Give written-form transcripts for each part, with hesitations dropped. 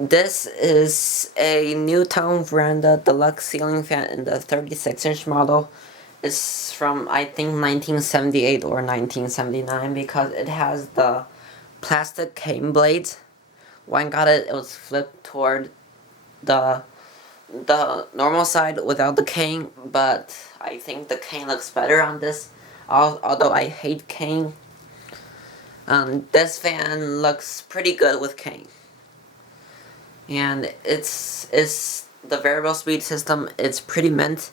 This is a NuTone Verandah Deluxe ceiling fan in the 36-inch model. It's from, I think, 1978 or 1979 because it has the plastic cane blades. When I got it, it was flipped toward the normal side without the cane, but I think the cane looks better on this, although I hate cane. This fan looks pretty good with cane. And it's the variable speed system. It's pretty mint.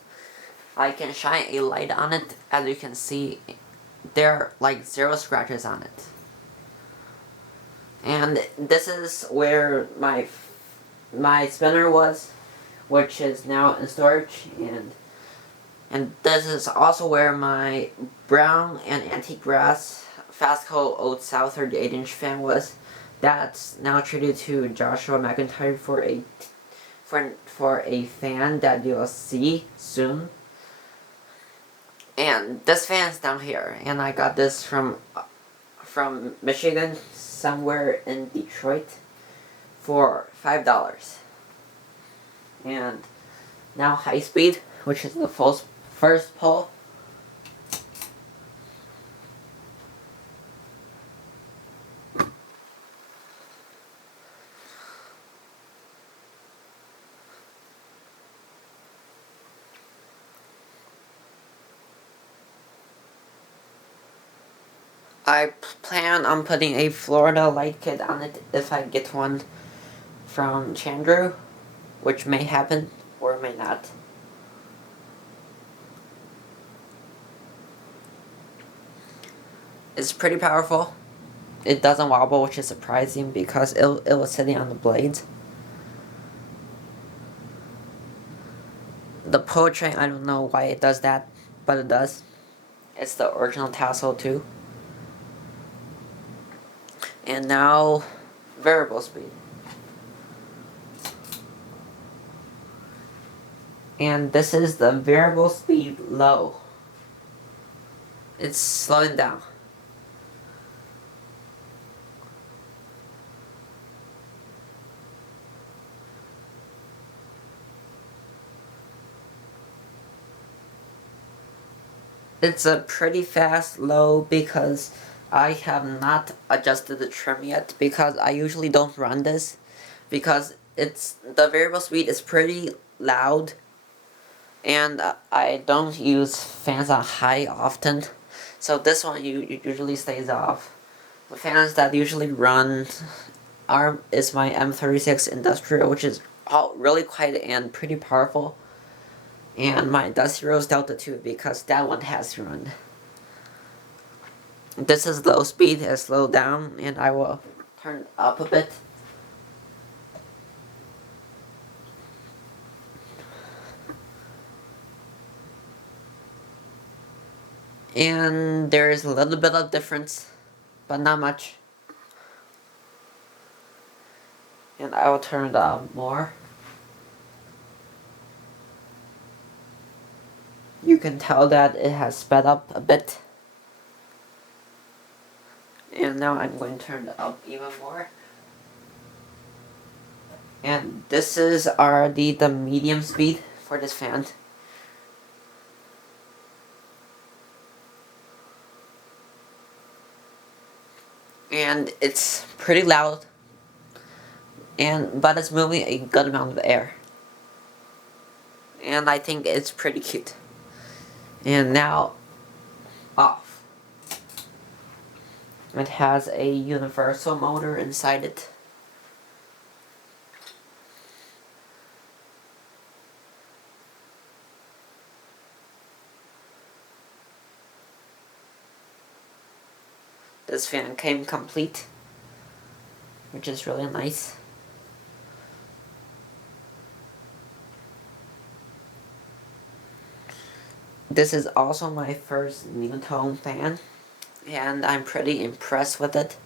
I can shine a light on it. As you can see, there are like 0 scratches on it. And this is where my spinner was, which is now in storage, and this is also where my brown and antique brass Fastco Old South 38-inch fan was. That's now treated to Joshua McIntyre for a fan that you'll see soon. And this fan's down here, and I got this from Michigan, somewhere in Detroit, for $5. And now high speed, which is the first pull. I plan on putting a Florida light kit on it if I get one from Chandru, which may happen or may not. It's pretty powerful. It doesn't wobble, which is surprising because it was sitting on the blades. The pull train, I don't know why it does that, but it does. It's the original tassel too. And now, variable speed. And this is the variable speed low. It's slowing down. It's a pretty fast low because I have not adjusted the trim yet, because I usually don't run this because the variable speed is pretty loud, and I don't use fans on high often, so this one usually stays off. The fans that usually run is my M36 Industrial, which is really quiet and pretty powerful, and my Dusty Rose Delta 2 because that one has run. This is low speed, has slowed down, and I will turn it up a bit. And there is a little bit of difference, but not much. And I will turn it up more. You can tell that it has sped up a bit. And now I'm going to turn it up even more. And this is already the medium speed for this fan. And it's pretty loud, but it's moving a good amount of air. And I think it's pretty cute. And now, off. It has a universal motor inside it. This fan came complete, which is really nice. This is also my first NuTone fan, and I'm pretty impressed with it.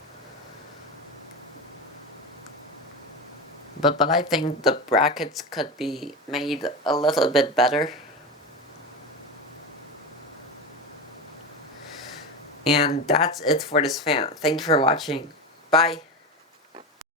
But I think the brackets could be made a little bit better. And that's it for this fan. Thank you for watching. Bye.